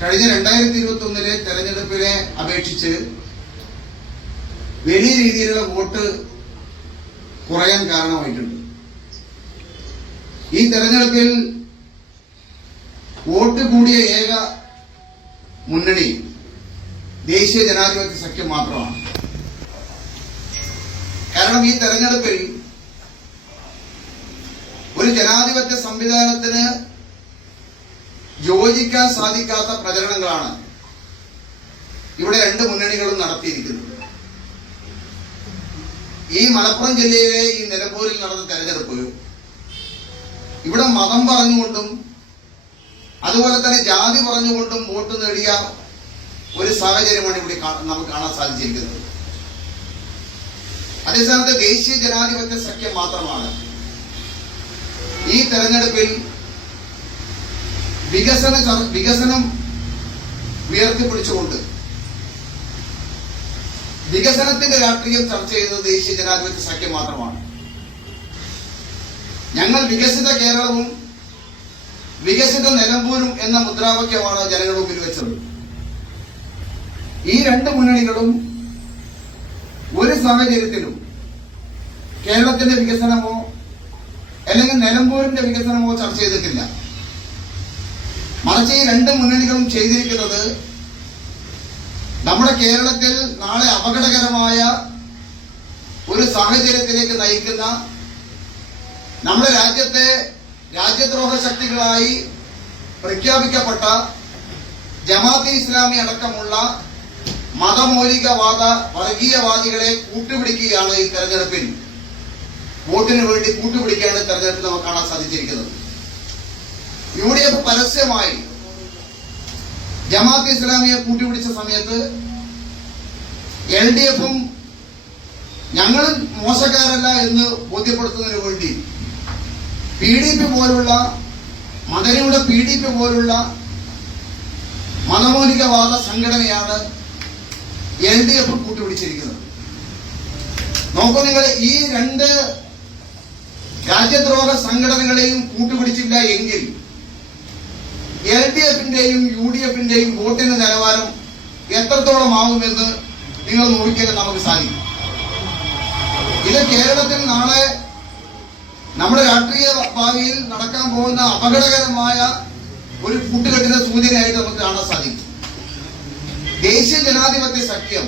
കഴിഞ്ഞ 2021 തെരഞ്ഞെടുപ്പിനെ അപേക്ഷിച്ച് വലിയ രീതിയിലുള്ള വോട്ട് കുറയാൻ കാരണമായിട്ടുണ്ട്. ഈ തെരഞ്ഞെടുപ്പിൽ വോട്ട് കൂടിയ ഏക മുന്നണി ദേശീയ ജനാധിപത്യ സഖ്യം മാത്രമാണ്. കാരണം ഈ തെരഞ്ഞെടുപ്പിൽ ഒരു ജനാധിപത്യ സംവിധാനത്തിന് യോജിക്കാൻ സാധിക്കാത്ത പ്രചരണങ്ങളാണ് ഇവിടെ രണ്ട് മുന്നണികളും നടത്തിയിരിക്കുന്നത്. ഈ മലപ്പുറം ജില്ലയിലെ ഈ നിലമ്പൂരിൽ നടന്ന തെരഞ്ഞെടുപ്പ് ഇവിടെ മതം പറഞ്ഞുകൊണ്ടും അതുപോലെ തന്നെ ജാതി പറഞ്ഞുകൊണ്ടും വോട്ട് നേടിയ ഒരു സാഹചര്യമാണ് ഇവിടെ നമുക്ക് കാണാൻ സാധിച്ചിരിക്കുന്നത്. അതേസമയത്ത് ദേശീയ ജനാധിപത്യ സഖ്യം മാത്രമാണ് ഈ തെരഞ്ഞെടുപ്പിൽ വികസനം ഉയർത്തിപ്പിടിച്ചുകൊണ്ട് വികസനത്തിന്റെ രാഷ്ട്രീയം ചർച്ച ചെയ്തത് ദേശീയ ജനാധിപത്യ സഖ്യം മാത്രമാണ്. ഞങ്ങൾ വികസിത കേരളവും വികസിത നിലമ്പൂരും എന്ന മുദ്രാവാക്യമാണ് ജനങ്ങളുടെ മുമ്പിൽ വെച്ചത്. ഈ രണ്ട് മുന്നണികളും ഒരു സാഹചര്യത്തിലും കേരളത്തിന്റെ വികസനമോ അല്ലെങ്കിൽ നിലമ്പൂരിന്റെ വികസനമോ ചർച്ച ചെയ്തിട്ടില്ല. മറിച്ച് ഈ രണ്ട് മുന്നണികളും ചെയ്തിരിക്കുന്നത് നമ്മുടെ കേരളത്തിൽ നാളെ അപകടകരമായ ഒരു സാഹചര്യത്തിലേക്ക് നയിക്കുന്ന നമ്മുടെ രാജ്യത്തെ രാജ്യദ്രോഹ ശക്തികളായി പ്രഖ്യാപിക്കപ്പെട്ട ജമാഅത്തെ ഇസ്ലാമി അടക്കമുള്ള മതമൗലികവാദ വർഗീയവാദികളെ കൂട്ടുപിടിക്കുകയാണ് ഈ തെരഞ്ഞെടുപ്പിൽ. വോട്ടിന് വേണ്ടി കൂട്ടുപിടിക്കുകയാണ് തെരഞ്ഞെടുപ്പിൽ നമുക്ക് കാണാൻ സാധിച്ചിരിക്കുന്നത്. UDF പരസ്യമായി ജമാഅത്തെ ഇസ്ലാമിയെ കൂട്ടുപിടിച്ച സമയത്ത് LDFും ഞങ്ങൾ മോശക്കാരല്ല എന്ന് ബോധ്യപ്പെടുത്തുന്നതിന് വേണ്ടി PDP പോലുള്ള മദനിയുടെ PDP പോലുള്ള മതമൗലികവാദ സംഘടനയാണ് LDF കൂട്ടുപിടിച്ചിരിക്കുന്നത്. നോക്കൂ, നിങ്ങൾ ഈ രണ്ട് രാജ്യദ്രോഹ സംഘടനകളെയും കൂട്ടുപിടിച്ചില്ല എങ്കിൽ LDFന്റെയും UDFന്റെയും വോട്ടിന്റെ നിലവാരം എത്രത്തോളം ആവുമെന്ന് നിങ്ങൾ നോക്കിയാൽ നമുക്ക് സാധിക്കും. ഇത് കേരളത്തിൽ നാളെ നമ്മുടെ രാഷ്ട്രീയ ഭാവിയിൽ നടക്കാൻ പോകുന്ന അപകടകരമായ ഒരു കൂട്ടുകെട്ടിന്റെ സൂചനയായിട്ട് നമുക്ക് കാണാൻ സാധിക്കും. ദേശീയ ജനാധിപത്യ സഖ്യം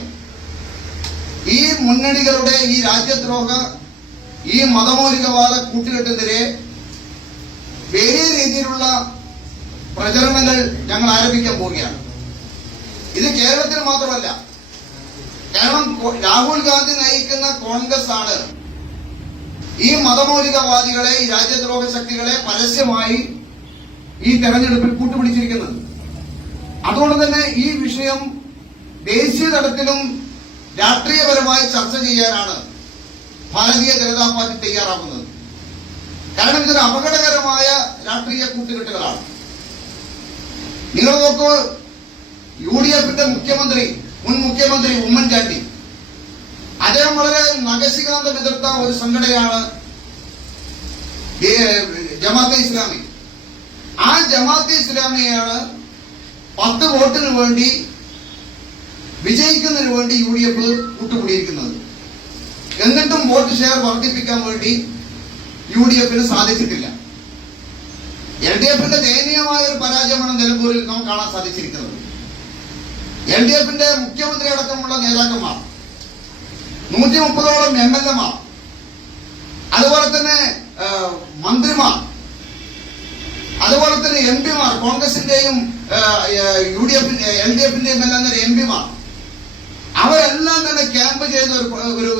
ഈ മുന്നണികളുടെ ഈ രാജ്യദ്രോഹ ഈ മതമൗലികവാദ കൂട്ടുകെട്ടിനെതിരെ വലിയ രീതിയിലുള്ള പ്രചരണങ്ങൾ ഞങ്ങൾ ആരംഭിക്കാൻ പോവുകയാണ്. ഇത് കേരളത്തിൽ മാത്രമല്ല, കാരണം രാഹുൽ ഗാന്ധി നയിക്കുന്ന കോൺഗ്രസ് ആണ് ഈ മതമൗലികവാദികളെ ഈ രാജ്യദ്രോഹ ശക്തികളെ പരസ്യമായി ഈ തെരഞ്ഞെടുപ്പിൽ കൂട്ടുപിടിച്ചിരിക്കുന്നത്. അതുകൊണ്ട് തന്നെ ഈ വിഷയം ദേശീയ തലത്തിലും രാഷ്ട്രീയപരമായി ചർച്ച ചെയ്യാനാണ് ഭാരതീയ ജനതാ പാർട്ടി തയ്യാറാകുന്നത്. കാരണം ഇതൊരു അപകടകരമായ രാഷ്ട്രീയ കൂട്ടുകെട്ടുകളാണ്. നിങ്ങൾ നോക്കൂ, UDFന്റെ മുൻ മുഖ്യമന്ത്രി ഉമ്മൻചാണ്ടി, അദ്ദേഹം വളരെ നഖശികാന്തം എതിർത്ത ഒരു സംഘടനയാണ് ജമാഅത്തെ ഇസ്ലാമി. ആ ജമാഅത്തെ ഇസ്ലാമിയാണ് 10 വോട്ടിന് വേണ്ടി വിജയിക്കുന്നതിന് വേണ്ടി UDF കൂട്ടുകൂടിയിരിക്കുന്നത്. എന്നിട്ടും വോട്ട് ഷെയർ വർദ്ധിപ്പിക്കാൻ വേണ്ടി UDFന് സാധിച്ചിട്ടില്ല. LDFന്റെ ദയനീയമായ ഒരു പരാജയമാണ് നിലമ്പൂരിൽ നമുക്ക് കാണാൻ സാധിച്ചിരിക്കുന്നത്. LDFന്റെ മുഖ്യമന്ത്രി അടക്കമുള്ള നേതാക്കന്മാർ, 130ഓളം MLAമാർ, അതുപോലെ തന്നെ മന്ത്രിമാർ, അതുപോലെ തന്നെ MP മാർ, കോൺഗ്രസിന്റെയും LDFന്റെയും എല്ലാം തന്നെ MP മാർ, അവരെല്ലാം തന്നെ ക്യാമ്പ് ചെയ്ത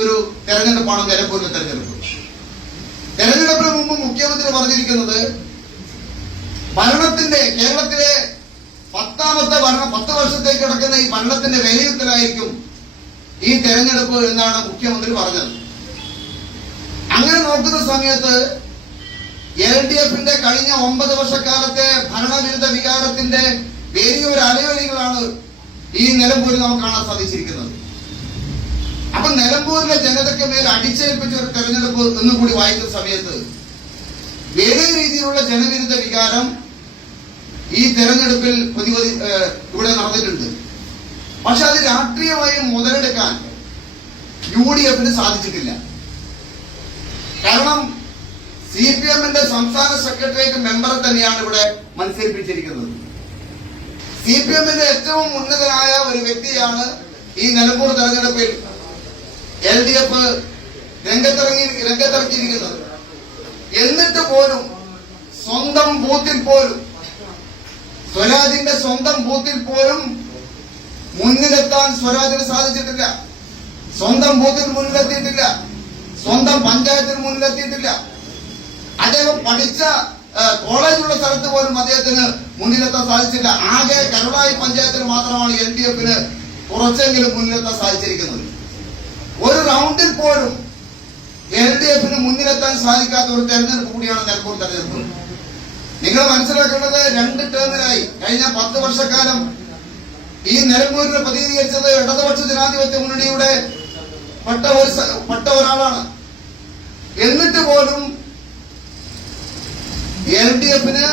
ഒരു തെരഞ്ഞെടുപ്പാണ് നിലമ്പൂരിലെ തെരഞ്ഞെടുപ്പ്. തെരഞ്ഞെടുപ്പിന് മുമ്പ് മുഖ്യമന്ത്രി പറഞ്ഞിരിക്കുന്നത് കേരളത്തിലെ 10 വർഷത്തേക്ക് കിടക്കുന്ന ഈ ഭരണത്തിന്റെ വിലയിരുത്തലായിരിക്കും ഈ തെരഞ്ഞെടുപ്പ് എന്നാണ് മുഖ്യമന്ത്രി പറഞ്ഞത്. അങ്ങനെ നോക്കുന്ന സമയത്ത് LDFന്റെ കഴിഞ്ഞ 9 വർഷക്കാലത്തെ ഭരണവിരുദ്ധ വികാരത്തിന്റെ വലിയൊരു അലയൊലികളാണ് ഈ നിലമ്പൂരിൽ നമുക്ക് കാണാൻ സാധിച്ചിരിക്കുന്നത്. അപ്പൊ നിലമ്പൂരിലെ ജനതയ്ക്ക് മേൽ അടിച്ചേൽപ്പിച്ച ഒരു തെരഞ്ഞെടുപ്പ് എന്നുകൂടി വായിക്കുന്ന സമയത്ത് വലിയ രീതിയിലുള്ള ജനവിരുദ്ധ വികാരം ഈ തെരഞ്ഞെടുപ്പിൽ ഇവിടെ നടന്നിട്ടുണ്ട്. പക്ഷെ അത് രാഷ്ട്രീയമായി മുതലെടുക്കാൻ UDF സാധിച്ചിട്ടില്ല. കാരണം CPMന്റെ സംസ്ഥാന സെക്രട്ടേറിയറ്റ് മെമ്പറെ തന്നെയാണ് ഇവിടെ മത്സരിപ്പിച്ചിരിക്കുന്നത്. CPMന്റെ ഏറ്റവും ഉന്നതനായ ഒരു വ്യക്തിയാണ് ഈ നിലമ്പൂർ തെരഞ്ഞെടുപ്പിൽ LDF രംഗത്തിറക്കിയിരിക്കുന്നത്. എന്നിട്ട് പോലും സ്വന്തം ബൂത്തിൽ പോലും സ്വരാജിന്റെ സ്വന്തം ബൂത്തിൽ പോലും മുന്നിലെത്താൻ സ്വരാജിന് സാധിച്ചിട്ടില്ല. സ്വന്തം ബൂത്തിൽ മുന്നിലെത്തിയിട്ടില്ല. സ്വന്തം പഞ്ചായത്തിന് മുന്നിലെത്തിയിട്ടില്ല. അദ്ദേഹം പഠിച്ച കോളേജുള്ള സ്ഥലത്ത് പോലും അദ്ദേഹത്തിന് മുന്നിലെത്താൻ സാധിച്ചില്ല. ആകെ കരുളായി പഞ്ചായത്തിന് മാത്രമാണ് LDFന് കുറച്ചെങ്കിലും മുന്നിലെത്താൻ സാധിച്ചിരിക്കുന്നത്. ഒരു റൗണ്ടിൽ പോലും LDFന് മുന്നിലെത്താൻ സാധിക്കാത്ത ഒരു തെരഞ്ഞെടുപ്പ് കൂടിയാണ് നിലമ്പൂർ തെരഞ്ഞെടുപ്പ്. നിങ്ങൾ മനസ്സിലാക്കേണ്ടത് 2 ടേമിലായി കഴിഞ്ഞ 10 വർഷക്കാലം ഈ നിലമ്പൂരിനെ പ്രതിനിധീകരിച്ചത് ഇടതുപക്ഷ ജനാധിപത്യ മുന്നണിയുടെ പെട്ട ഒരാളാണ്. എന്നിട്ട് പോലും LDFന്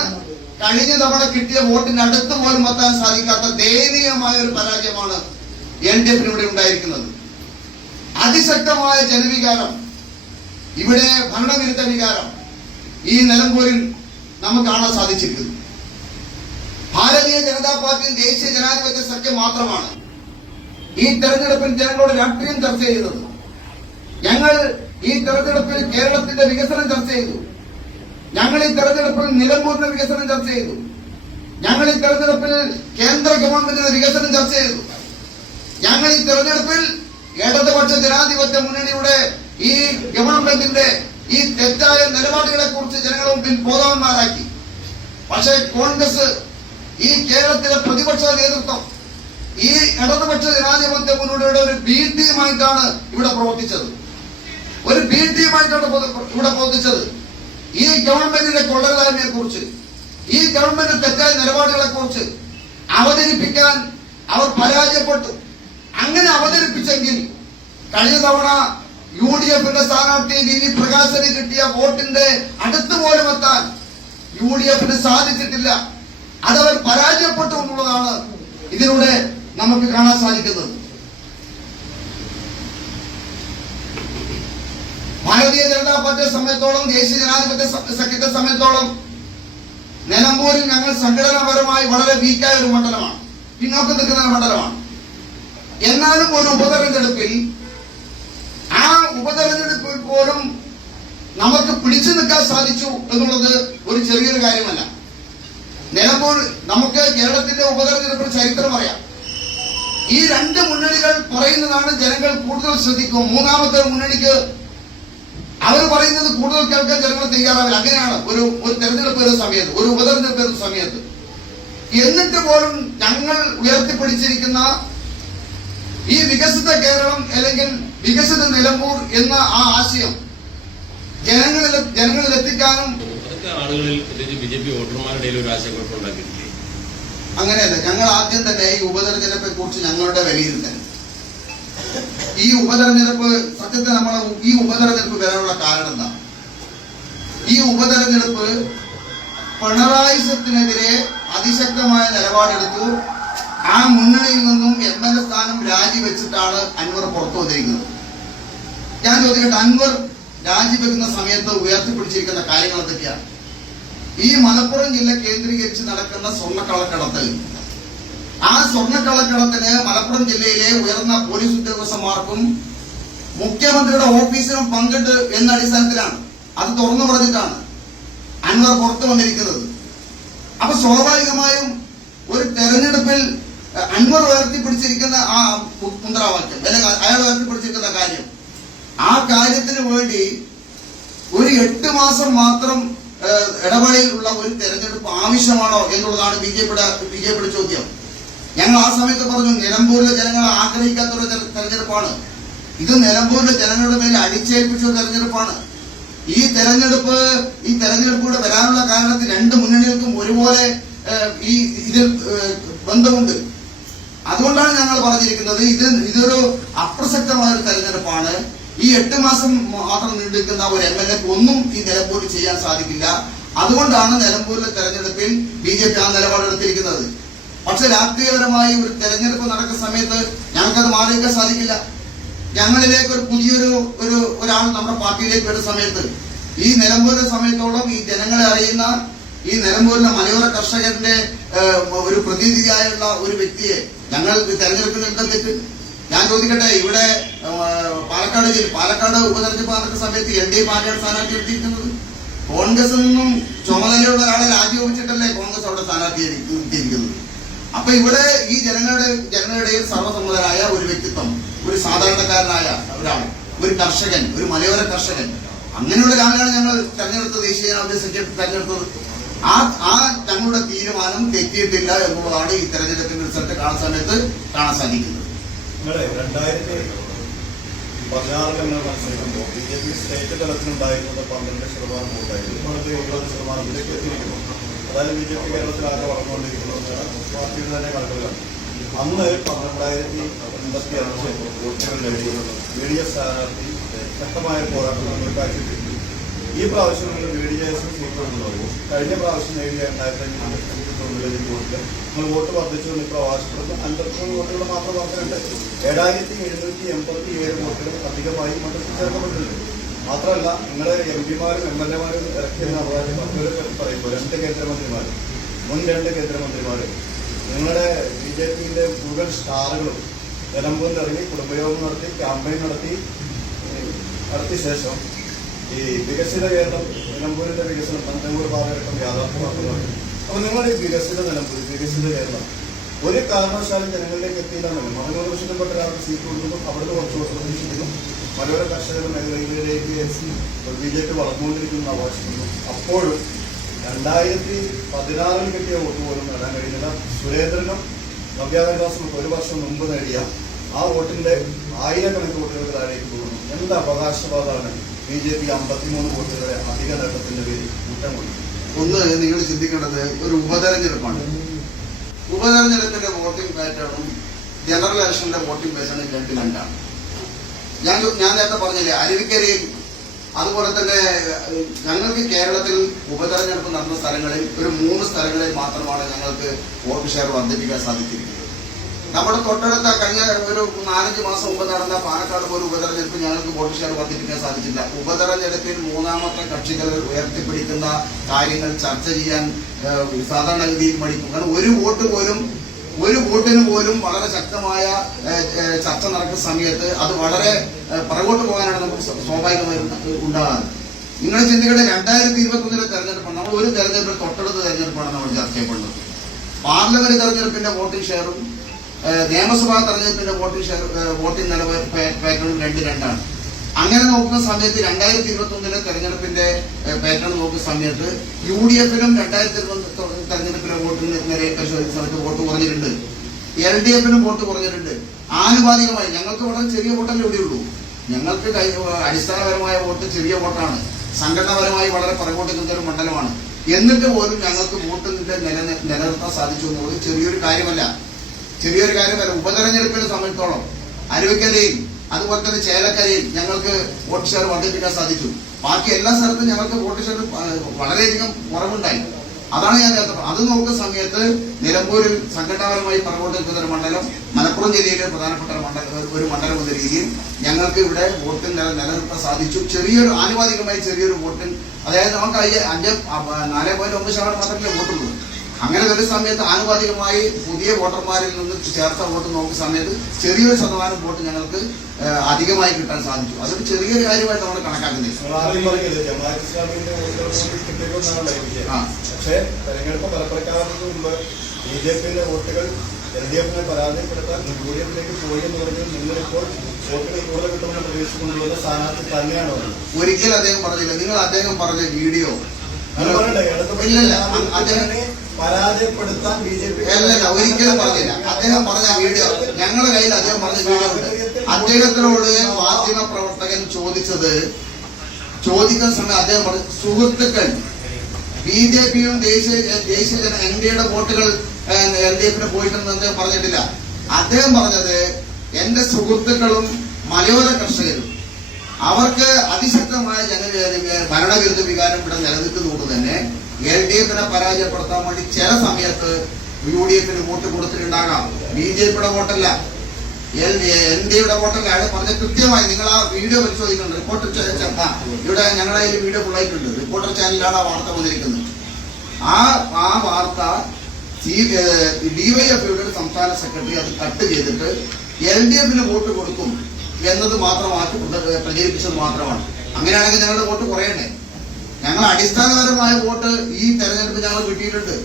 കഴിഞ്ഞ തവണ കിട്ടിയ വോട്ടിന് അടുത്ത് പോലും എത്താൻ സാധിക്കാത്ത ദയനീയമായ ഒരു പരാജയമാണ് LDFന് ഇവിടെ ഉണ്ടായിരിക്കുന്നത്. അതിശക്തമായ ജനവികാരം, ഇവിടെ ഭരണവിരുദ്ധ വികാരം ഈ നിലമ്പൂരിൽ നമുക്ക് കാണാൻ സാധിച്ചിരിക്കുന്നു. ഭാരതീയ ജനതാ പാർട്ടിയും ദേശീയ ജനാധിപത്യ സഖ്യം മാത്രമാണ് ഈ തെരഞ്ഞെടുപ്പിൽ ജനങ്ങളോട് രാഷ്ട്രീയം ചർച്ച ചെയ്തത്. ഞങ്ങൾ ഈ തെരഞ്ഞെടുപ്പിൽ കേരളത്തിന്റെ വികസനം ചർച്ച ചെയ്തു. ഞങ്ങൾ ഈ തെരഞ്ഞെടുപ്പിൽ നിലമ്പൂരിന്റെ വികസനം ചർച്ച ചെയ്തു. ഞങ്ങൾ ഈ തെരഞ്ഞെടുപ്പിൽ കേന്ദ്ര ഗവൺമെന്റിന്റെ വികസനം ചർച്ച ചെയ്തു. ഞങ്ങൾ ഈ തെരഞ്ഞെടുപ്പിൽ ഇടതുപക്ഷ ജനാധിപത്യ മുന്നണിയുടെ ഈ ഗവൺമെന്റിന്റെ ഈ തെറ്റായ നിലപാടുകളെ കുറിച്ച് ജനങ്ങളുടെ മുമ്പിൽ ബോധവാന്മാരാക്കി. പക്ഷേ കോൺഗ്രസ്, ഈ കേരളത്തിലെ പ്രതിപക്ഷ നേതൃത്വം ഈ ഇടതുപക്ഷ ജനാധിപത്യ മുന്നണിയുടെ ഒരു ബി ടീമായിട്ടാണ് ഇവിടെ പ്രവർത്തിച്ചത്. ഒരു ബി ടീമായിട്ടാണ് ഇവിടെ പ്രവർത്തിച്ചത്. ഈ ഗവൺമെന്റിന്റെ കൊള്ളരുതായ്മയെ കുറിച്ച്, ഈ ഗവൺമെന്റ് തെറ്റായ നിലപാടുകളെ കുറിച്ച് അവതരിപ്പിക്കാൻ അവർ പരാജയപ്പെട്ടു. അങ്ങനെ അവതരിപ്പിച്ചെങ്കിൽ കഴിഞ്ഞ തവണ UDFന്റെ സ്ഥാനാർത്ഥി VV പ്രകാശന് കിട്ടിയ വോട്ടിന്റെ അടുത്ത് പോലും എത്താൻ UDFന് സാധിച്ചിട്ടില്ല. അതവർ പരാജയപ്പെട്ടു എന്നുള്ളതാണ് ഇതിലൂടെ നമുക്ക് കാണാൻ സാധിക്കുന്നത്. ഭാരതീയ ജനതാ പാർട്ടിയെ സംബന്ധിച്ചോളം, ദേശീയ ജനാധിപത്യ സഖ്യത്തെ സംബന്ധിച്ചോളം നിലമ്പൂരിൽ ഞങ്ങൾ സംഘടനാപരമായി വളരെ വീക്കായ ഒരു മണ്ഡലമാണ്, പിന്നോക്കം നിൽക്കുന്ന ഒരു മണ്ഡലമാണ്. എന്നാലും ഒരു ഉപതെരഞ്ഞെടുപ്പിൽ, ആ ഉപതെരഞ്ഞെടുപ്പിൽ പോലും നമുക്ക് പിടിച്ചു നിൽക്കാൻ സാധിച്ചു എന്നുള്ളത് ഒരു ചെറിയൊരു കാര്യമല്ല. നിലമ്പൂർ, നമുക്ക് കേരളത്തിന്റെ ഉപതെരഞ്ഞെടുപ്പിൽ ചരിത്രം അറിയാം. ഈ 2 മുന്നണികൾ പറയുന്നതാണ് ജനങ്ങൾ കൂടുതൽ ശ്രദ്ധിക്കും. മൂന്നാമത്തെ മുന്നണിക്ക് അവർ പറയുന്നത് കൂടുതൽ കേൾക്കാൻ ജനങ്ങൾ തയ്യാറാവില്ല. അങ്ങനെയാണ് ഒരു തെരഞ്ഞെടുപ്പ് വരുന്ന സമയത്ത്, ഒരു ഉപതെരഞ്ഞെടുപ്പ് വരുന്ന സമയത്ത്. എന്നിട്ട് പോലും ഞങ്ങൾ ഉയർത്തിപ്പിടിച്ചിരിക്കുന്ന ഈ വികസിത കേരളം അല്ലെങ്കിൽ വികസിത നിലമ്പൂർ എന്ന ആ ആശയം ജനങ്ങളിൽ എത്തിക്കാനും ആളുകളിൽ BJP വോട്ടർമാരുടെ ഒരു ആശയക്കുഴപ്പമുണ്ടാക്കിയിട്ടില്ലേ? അങ്ങനെയല്ല. ഞങ്ങൾ ആദ്യം തന്നെ ഈ ഉപതെരഞ്ഞെടുപ്പിനെ കുറിച്ച് ഞങ്ങളുടെ വിലയിരുത്തൽ, ഈ ഉപതെരഞ്ഞെടുപ്പ് സത്യത്തിൽ ഈ ഉപതെരഞ്ഞെടുപ്പ് വരാനുള്ള കാരണം എന്താ? ഈ ഉപതെരഞ്ഞെടുപ്പ് പിണറായിസത്തിനെതിരെ അതിശക്തമായ നിലപാടെടുത്തു. ആ മുന്നണിയിൽ നിന്നും MLA സ്ഥാനം രാജിവെച്ചിട്ടാണ് അൻവർ പുറത്തു വന്നിരിക്കുന്നത്. ഞാൻ ചോദിക്കട്ടെ, അൻവർ രാജിവെക്കുന്ന സമയത്ത് ഉയർത്തിപ്പിടിച്ചിരിക്കുന്ന കാര്യങ്ങൾ എന്തൊക്കെയാണ്? ഈ മലപ്പുറം ജില്ല കേന്ദ്രീകരിച്ച് നടക്കുന്ന സ്വർണ്ണക്കള്ളക്കടത്ത്, ആ സ്വർണ്ണക്കള്ളക്കടത്തിന് മലപ്പുറം ജില്ലയിലെ ഉയർന്ന പോലീസ് ഉദ്യോഗസ്ഥന്മാർക്കും മുഖ്യമന്ത്രിയുടെ ഓഫീസിനും പങ്കുണ്ട് എന്ന അടിസ്ഥാനത്തിലാണ്, അത് തുറന്നു പറഞ്ഞിട്ടാണ് അൻവർ പുറത്തു വന്നിരിക്കുന്നത്. അപ്പൊ സ്വാഭാവികമായും ഒരു തെരഞ്ഞെടുപ്പിൽ അൻവർ ഉയർത്തിപ്പിടിച്ചിരിക്കുന്ന ആ മുദ്രാവാക്യം, അല്ലെങ്കിൽ അയാൾ ഉയർത്തിപ്പിടിച്ചിരിക്കുന്ന കാര്യം, ആ കാര്യത്തിന് വേണ്ടി ഒരു 8 മാസം മാത്രം ഇടവേളയിലുള്ള ഒരു തെരഞ്ഞെടുപ്പ് ആവശ്യമാണോ എന്നുള്ളതാണ് ബിജെപിയുടെ ചോദ്യം. ഞങ്ങൾ ആ സമയത്ത് പറഞ്ഞു, നിലമ്പൂരിലെ ജനങ്ങൾ ആഗ്രഹിക്കാത്ത ഒരു തെരഞ്ഞെടുപ്പാണ് ഇത്. നിലമ്പൂരിലെ ജനങ്ങളുടെ മേൽ അടിച്ചേൽപ്പിച്ച ഒരു തെരഞ്ഞെടുപ്പാണ് ഈ തെരഞ്ഞെടുപ്പിലൂടെ വരാനുള്ള കാരണത്തിൽ 2 മുന്നണികൾക്കും ഒരുപോലെ ഇതിൽ ബന്ധമുണ്ട്. അതുകൊണ്ടാണ് ഞങ്ങൾ പറഞ്ഞിരിക്കുന്നത് ഇതൊരു അപ്രസക്തമായ ഒരു തെരഞ്ഞെടുപ്പാണ്. ഈ 8 മാസം മാത്രം നീണ്ടുനിൽക്കുന്ന ഒരു MLA ഒന്നും ഈ നിലമ്പൂരിൽ ചെയ്യാൻ സാധിക്കില്ല. അതുകൊണ്ടാണ് നിലമ്പൂരിലെ തെരഞ്ഞെടുപ്പിൽ BJP ആ നിലപാടെടുത്തിരിക്കുന്നത്. പക്ഷെ രാഷ്ട്രീയപരമായി ഒരു തെരഞ്ഞെടുപ്പ് നടക്കുന്ന സമയത്ത് ഞങ്ങൾക്കത് മാറിയേക്കാൻ സാധിക്കില്ല. ഞങ്ങളിലേക്ക് ഒരു പുതിയൊരു ഒരാൾ നമ്മുടെ പാർട്ടിയിലേക്ക് വരുന്ന സമയത്ത് ഈ നിലമ്പൂരിലെ സമയത്തോളം ഈ ജനങ്ങളെ അറിയുന്ന ഈ നിലമ്പൂരിലെ മലയോര കർഷകന്റെ ഒരു പ്രതിനിധിയായുള്ള ഒരു വ്യക്തിയെ ഞങ്ങൾ തെരഞ്ഞെടുപ്പിൽ എന്താ തെറ്റ്? ഞാൻ ചോദിക്കട്ടെ, ഇവിടെ പാലക്കാട് ഉപതെരഞ്ഞെടുപ്പ് നടക്കുന്ന സമയത്ത് LDF പാർട്ടിയാണ് സ്ഥാനാർത്ഥി എടുത്തിരിക്കുന്നത്. കോൺഗ്രസിൽ നിന്നും ചുമതലയുള്ള ഒരാളെ രാജിവെച്ചിട്ടല്ലേ കോൺഗ്രസ് അവിടെ സ്ഥാനാർത്ഥി എടുത്തിരിക്കുന്നത്. അപ്പൊ ഇവിടെ ഈ ജനങ്ങളുടെ സർവ്വസമ്മതനായ ഒരു വ്യക്തിത്വം, ഒരു സാധാരണക്കാരനായ ഒരാൾ, ഒരു കർഷകൻ, ഒരു മലയോര കർഷകൻ, അങ്ങനെയുള്ള ഒരാളാണ് ഞങ്ങൾ തെരഞ്ഞെടുത്തത്, ദേശീയ ജനാധിപത്യ സഖ്യം തെരഞ്ഞെടുത്തത്. ആ തങ്ങളുടെ തീരുമാനം തെറ്റിയിട്ടില്ല എന്നുള്ളതാണ് ഈ തെരഞ്ഞെടുപ്പിന്റെ റിസൾട്ട് കാണുന്ന സമയത്ത് കാണാൻ സാധിക്കുന്നത്. 2016 മത്സരിക്കുമ്പോൾ BJP സ്റ്റേറ്റ് തലത്തിലുണ്ടായിരുന്നത് 12% വോട്ടായിരുന്നു. ഇപ്പോഴത്തെ 20%ലേക്ക് എത്തിയിരിക്കുന്നു. അതായത് BJP കേരളത്തിൽ ആകെ വളർന്നുകൊണ്ടിരിക്കുന്നതാണ് പാർട്ടിയുടെ തന്നെ കണക്കുകളാണ്. അന്ന് 12,085 വോട്ടുകൾ നേടി LDF സ്ഥാനാർത്ഥി ശക്തമായ പോരാട്ടം കാഴ്ചവെച്ചു. ഈ പ്രാവശ്യം നിങ്ങൾ BDJS സീറ്റുണ്ടെന്ന് കഴിഞ്ഞ പ്രാവശ്യം നേടിയ 2009 വോട്ടിൽ നിങ്ങൾ വോട്ട് വർദ്ധിച്ചുകൊണ്ട് ഇപ്പോൾ അവകാശപ്പെടുന്ന 53 വോട്ടുകൾ മാത്രം വർദ്ധനുണ്ട്. 7,787 വോട്ടുകൾ അധികമായി മണ്ഡലത്തിൽ ചേർക്കപ്പെട്ടിട്ടുണ്ട്. മാത്രമല്ല നിങ്ങളുടെ MP-മാരും MLA-മാരും ഇറക്കിയെന്ന അവകാശം പറയുമ്പോൾ 2 കേന്ദ്രമന്ത്രിമാർ, മുൻ 2 കേന്ദ്രമന്ത്രിമാർ, നിങ്ങളുടെ BJPയുടെ മുഴുവൻ സ്റ്റാറുകളും നിലമ്പൂരിൽ ഇറങ്ങി കുടുംബയോഗം നടത്തി, ക്യാമ്പയിൻ നടത്തിയ ശേഷം ഈ വികസിത കേരളം, നിലമ്പൂരിന്റെ വികസനം, തന്തങ്ങൂർ പാതഘട്ടം യാഥാർത്ഥ്യമാക്കുന്നത്. അപ്പോൾ നിങ്ങളുടെ ഈ വികസിത നിലമ്പൂർ, വികസിത കേരളം ഒരു കാരണവശാലും ജനങ്ങളിലേക്ക് എത്തിയില്ലെന്നല്ല. 400 പെട്ട ഒരാൾക്ക് സീറ്റ് കൊടുക്കുന്നു, അവിടുന്ന് കുറച്ച് വോട്ട് പ്രതീക്ഷിക്കുന്നു. മലയോര കർഷക മേഖലയിലേക്ക് BJP വളർന്നുകൊണ്ടിരിക്കുന്ന അവകാശിക്കുന്നു. അപ്പോഴും 2016 കിട്ടിയ വോട്ട് പോലും നേടാൻ കഴിയുന്നില്ല. സുരേന്ദ്രനും നവ്യാദാസും 1 വർഷം മുമ്പ് നേടിയ ആ വോട്ടിന്റെ 1000കണക്കിന് വോട്ടുകൾക്ക് താഴേക്ക് പോകുന്നു. എന്ത് അവകാശവാദമാണ് BJP 53 വോട്ടുകളെ അധിക നേട്ടത്തിന്റെ പേരിൽ കൂട്ടം കൊടുക്കും? ഒന്ന് നിങ്ങൾ ചിന്തിക്കേണ്ടത് ഒരു ഉപതെരഞ്ഞെടുപ്പാണ്. ഉപതെരഞ്ഞെടുപ്പിന്റെ വോട്ടിംഗ് പാറ്റേണും ജനറൽ ഇലക്ഷന്റെ വോട്ടിംഗ് പാറ്റേണും രണ്ടാണ്. ഞാൻ നേരത്തെ പറഞ്ഞില്ലേ, അരുവിക്കരയിൽ അതുപോലെ തന്നെ ഞങ്ങൾക്ക് കേരളത്തിൽ ഉപതെരഞ്ഞെടുപ്പ് നടന്ന സ്ഥലങ്ങളിൽ ഒരു 3 സ്ഥലങ്ങളിൽ മാത്രമാണ് ഞങ്ങൾക്ക് വോട്ട് ഷെയർ വർദ്ധിപ്പിക്കാൻ സാധിച്ചിരിക്കുന്നത്. നമ്മുടെ തൊട്ടടുത്ത കഴിഞ്ഞ ഒരു 4-5 മാസം മുമ്പ് നടന്ന പാലക്കാട് ഒരു ഉപതെരഞ്ഞെടുപ്പ് ഞങ്ങൾക്ക് വോട്ട് ഷെയർ വർദ്ധിപ്പിക്കാൻ സാധിച്ചില്ല. ഉപതെരഞ്ഞെടുപ്പിൽ 3ാമത്തെ കക്ഷികൾ ഉയർത്തിപ്പിടിക്കുന്ന കാര്യങ്ങൾ ചർച്ച ചെയ്യാൻ സാധാരണഗതിയിൽ മടിക്കും. കാരണം ഒരു വോട്ടിന് പോലും വളരെ ശക്തമായ ചർച്ച നടക്കുന്ന സമയത്ത് അത് വളരെ പുറകോട്ട് പോകാനാണ് നമുക്ക് സ്വാഭാവികമായി ഉണ്ടാകാറ്. നിങ്ങൾ ചിന്തിക്കട്ടെ, 2021 തെരഞ്ഞെടുപ്പാണ്. നമ്മൾ ഒരു തെരഞ്ഞെടുപ്പ് തൊട്ടടുത്ത തെരഞ്ഞെടുപ്പാണ് നമ്മൾ ചർച്ച ചെയ്യപ്പെടുന്നത്. പാർലമെന്റ് തെരഞ്ഞെടുപ്പിന്റെ വോട്ടിംഗ് ഷെയറും നിയമസഭാ തെരഞ്ഞെടുപ്പിന്റെ വോട്ടിംഗ് നിലവാര പാറ്റേണും രണ്ടാണ്. അങ്ങനെ നോക്കുന്ന സമയത്ത് 2021 തെരഞ്ഞെടുപ്പിന്റെ പാറ്റേൺ നോക്കുന്ന സമയത്ത് UDF-നും 2021 തെരഞ്ഞെടുപ്പിലെ വോട്ടിന് നിലയെ പരിശോധിക്കുന്ന സമയത്ത് വോട്ട് കുറഞ്ഞിട്ടുണ്ട്. LDF-നും വോട്ട് കുറഞ്ഞിട്ടുണ്ട്. ആനുപാതികമായി ഞങ്ങൾക്ക് വളരെ ചെറിയ വോട്ടല്ലേ ഇവിടെയുള്ളൂ. ഞങ്ങൾക്ക് അടിസ്ഥാനപരമായ വോട്ട് ചെറിയ വോട്ടാണ്. സംഘടനാപരമായി വളരെ പുറകോട്ട് നിൽക്കുന്ന ഒരു മണ്ഡലമാണ്. എന്നിട്ട് പോലും ഞങ്ങൾക്ക് വോട്ടിന്റെ നിലനിർത്താൻ സാധിച്ചു എന്നുള്ളത് ചെറിയൊരു കാര്യമല്ല. ഉപതെരഞ്ഞെടുപ്പിനെ സംബന്ധിച്ചോളം അരുവിക്കരയിൽ അതുപോലെ തന്നെ ചേലക്കരയിൽ ഞങ്ങൾക്ക് വോട്ട് ഷെയർ വർദ്ധിപ്പിക്കാൻ സാധിച്ചു. ബാക്കി എല്ലാ സ്ഥലത്തും ഞങ്ങൾക്ക് വോട്ട് ഷെയർ വളരെയധികം കുറവുണ്ടായി. അതാണ് ഞാൻ അത് നോക്കുന്ന സമയത്ത് നിലമ്പൂരിൽ സംഘടനാപരമായി പുറകോട്ട് നിൽക്കുന്ന ഒരു മണ്ഡലം, മലപ്പുറം ജില്ലയിലെ പ്രധാനപ്പെട്ട ഒരു മണ്ഡലം എന്ന രീതിയിൽ ഞങ്ങൾക്ക് ഇവിടെ വോട്ടിൽ നിലനിർത്താൻ സാധിച്ചു. ആനുപാതികമായി ചെറിയൊരു വോട്ടിൽ, അതായത് നമുക്ക് 4.9% മാത്രമേ വോട്ടുള്ളൂ. അങ്ങനെ ഒരു സമയത്ത് ആനുപാതികമായി പുതിയ വോട്ടർമാരിൽ നിന്ന് ചേർത്ത വോട്ട് നോക്കുന്ന സമയത്ത് ചെറിയൊരു ശതമാനം വോട്ട് ഞങ്ങൾക്ക് അധികമായി കിട്ടാൻ സാധിച്ചു. അതൊരു ചെറിയൊരു കാര്യമായിട്ട് നമ്മൾ കണക്കാക്കുന്നില്ല. പക്ഷേ തെരഞ്ഞെടുപ്പ് ഫലപ്രഖ്യാപനത്തിന് മുമ്പ് BJP-യുടെ വോട്ടുകൾ LDF-നെ പരാജയപ്പെടുത്താൻ UDF-ലേക്ക് പോയി എന്ന് പറഞ്ഞാൽ നിങ്ങളിപ്പോൾ വോട്ടുകൾ കൂടുതൽ കിട്ടുമെന്ന് പ്രതീക്ഷിച്ചുകൊണ്ടുള്ള സ്ഥാനാർത്ഥി തന്നെയാണ്. ഒരിക്കലും അദ്ദേഹം പറഞ്ഞില്ല. നിങ്ങൾ അദ്ദേഹം പറഞ്ഞ വീഡിയോ പരാജയപ്പെടുത്താൻ BJP ഒരിക്കലും പറഞ്ഞില്ല. അദ്ദേഹം പറഞ്ഞ വീഡിയോ ഞങ്ങളുടെ കയ്യിൽ അദ്ദേഹം പറഞ്ഞ വീഡിയോ ഉണ്ട്. അദ്ദേഹത്തിനോട് മാധ്യമ പ്രവർത്തകൻ ചോദിക്കുന്ന സമയം അദ്ദേഹം പറഞ്ഞു, സുഹൃത്തുക്കൾ BJP-യും ദേശീയ NDA-യുടെ വോട്ടുകൾ LDF-ന് പോയിട്ടുണ്ടെന്ന് അദ്ദേഹം പറഞ്ഞിട്ടില്ല. അദ്ദേഹം പറഞ്ഞത് എന്റെ സുഹൃത്തുക്കളും മലയോര കർഷകരും അവർക്ക് അതിശക്തമായ ഭരണവിരുദ്ധ വികാരം ഇവിടെ നിലനിൽക്കുന്നതുകൊണ്ട് തന്നെ LDF-നെ പരാജയപ്പെടുത്താൻ വേണ്ടി ചില സമയത്ത് UDF-ന് വോട്ട് കൊടുത്തിട്ടുണ്ടാകാം. BJP-യുടെ വോട്ടല്ല, NDA-യുടെ വോട്ടല്ല. അയാൾ പറഞ്ഞ കൃത്യമായി നിങ്ങൾ ആ വീഡിയോ പരിശോധിക്കുന്നുണ്ട്. റിപ്പോർട്ടർ ഇവിടെ ഞങ്ങളുടെ കയ്യിൽ വീഡിയോ ഫുള്ളായിട്ടുണ്ട്. റിപ്പോർട്ടർ ചാനലിലാണ് ആ വാർത്ത വന്നിരിക്കുന്നത്. ആ വാർത്ത DYFIയുടെ ഒരു സംസ്ഥാന സെക്രട്ടറി അത് കട്ട് ചെയ്തിട്ട് LDF-ന് വോട്ട് കൊടുക്കും എന്നത് മാത്രമാക്കി പ്രചരിപ്പിച്ചത് മാത്രമാണ്. അങ്ങനെയാണെങ്കിൽ ഞങ്ങളുടെ വോട്ട് കുറയണ്ടേ? ഞങ്ങൾ അടിസ്ഥാനപരമായ വോട്ട് ഈ തെരഞ്ഞെടുപ്പ് ഞങ്ങൾ കിട്ടിയിട്ടുണ്ട്.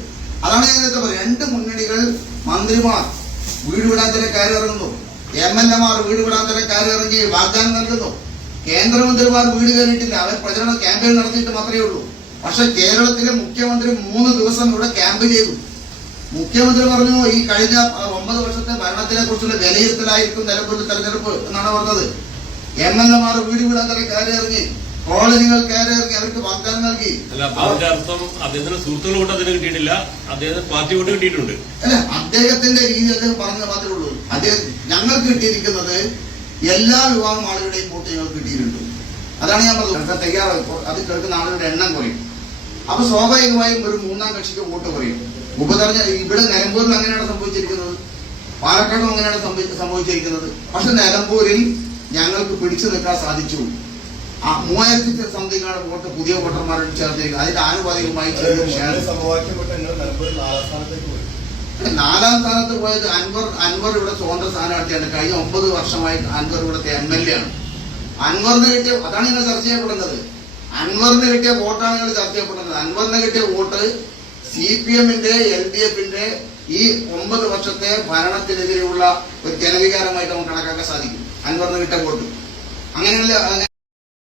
അതാണ് ഞങ്ങൾക്ക് പറയുന്നത്. രണ്ട് മുന്നണികൾ, മന്ത്രിമാർ വീട് വിടാൻ തന്നെ കയറി ഇറങ്ങുന്നു, MLA-മാർ വീട് വിടാൻ തന്നെ കയറി ഇറങ്ങി വാഗ്ദാനം നൽകുന്നു. കേന്ദ്രമന്ത്രിമാർ വീട് കയറിയിട്ടില്ല, അവർ പ്രചരണ ക്യാമ്പയിൻ നടത്തിയിട്ട് മാത്രമേ ഉള്ളൂ. പക്ഷെ കേരളത്തിലെ മുഖ്യമന്ത്രി 3 ദിവസം ഇവിടെ ക്യാമ്പ് ചെയ്തു. മുഖ്യമന്ത്രി പറഞ്ഞു ഈ കഴിഞ്ഞ 9 വർഷത്തെ ഭരണത്തിനെ കുറിച്ചുള്ള വിലയിരുത്തലായിരിക്കും നിലമ്പൂരിൽ തെരഞ്ഞെടുപ്പ് എന്നാണ് പറഞ്ഞത്. MLA-മാർ വീട് വിടാൻ തന്നെ കയറി ഇറങ്ങി, കോളനികൾ കയറി ഇറങ്ങി അവർക്ക് വാഗ്ദാനം നൽകി. അല്ല, അതിന്റെ അർത്ഥം അദ്ദേഹത്തിന് സുഹൃത്തുക്കൾ വോട്ട് അതിന് കിട്ടിയിട്ടില്ല, അദ്ദേഹത്തിന് പാർട്ടി വോട്ട് കിട്ടിയിട്ടുണ്ട്. അല്ല, അദ്ദേഹത്തിന്റെ രീതി അദ്ദേഹം പറഞ്ഞ മാത്രമേ ഉള്ളൂ. ഞങ്ങൾക്ക് കിട്ടിയിരിക്കുന്നത് എല്ലാ വിഭാഗം ആളുകളുടെയും വോട്ട് ഞങ്ങൾക്ക് കിട്ടിയിട്ടുണ്ട്. അതാണ് ഞാൻ പറഞ്ഞത്. തയ്യാറാക്കും അത് കേൾക്കുന്ന ആളുകളുടെ എണ്ണം കുറയും. അപ്പൊ സ്വാഭാവികമായും ഒരു മൂന്നാം കക്ഷിക്ക് വോട്ട് കുറയും. ഇവിടെ നിലമ്പൂരിൽ അങ്ങനെയാണ് സംഭവിച്ചിരിക്കുന്നത്, പാലക്കാടും അങ്ങനെയാണ് സംഭവിച്ചിരിക്കുന്നത്. പക്ഷെ നിലമ്പൂരിൽ ഞങ്ങൾക്ക് പിടിച്ചു നിൽക്കാൻ സാധിച്ചു. 3000 സംതിങ്ങാണ് വോട്ട് പുതിയ വോട്ടർമാരോട് ചേർത്തിരിക്കുന്നത്. അതിന്റെ ആനുപാതികമായി 4ാം സ്ഥാനത്ത് പോയത് അൻവർ ഇവിടെ സ്വതന്ത്ര സ്ഥാനാർത്ഥിയാണ്. കഴിഞ്ഞ 9 വർഷമായി അൻവർ ഇവിടുത്തെ MLA ആണ്. അൻവറിന് കിട്ടിയ, അതാണ് നിങ്ങൾ ചർച്ച ചെയ്യപ്പെടുന്നത്. അൻവറിന് കിട്ടിയ വോട്ടാണ് നിങ്ങൾ ചർച്ച ചെയ്യപ്പെടുന്നത്. അൻവറിന് കിട്ടിയ വോട്ട് CPM-ന്റെ LDF-ന്റെ ഈ 9 വർഷത്തെ ഭരണത്തിനെതിരെയുള്ള ഒരു ജനവികാരമായിട്ട് നമുക്ക് കണക്കാക്കാൻ സാധിക്കും. അൻവറിന് കിട്ടിയ വോട്ട് അങ്ങനെയല്ല.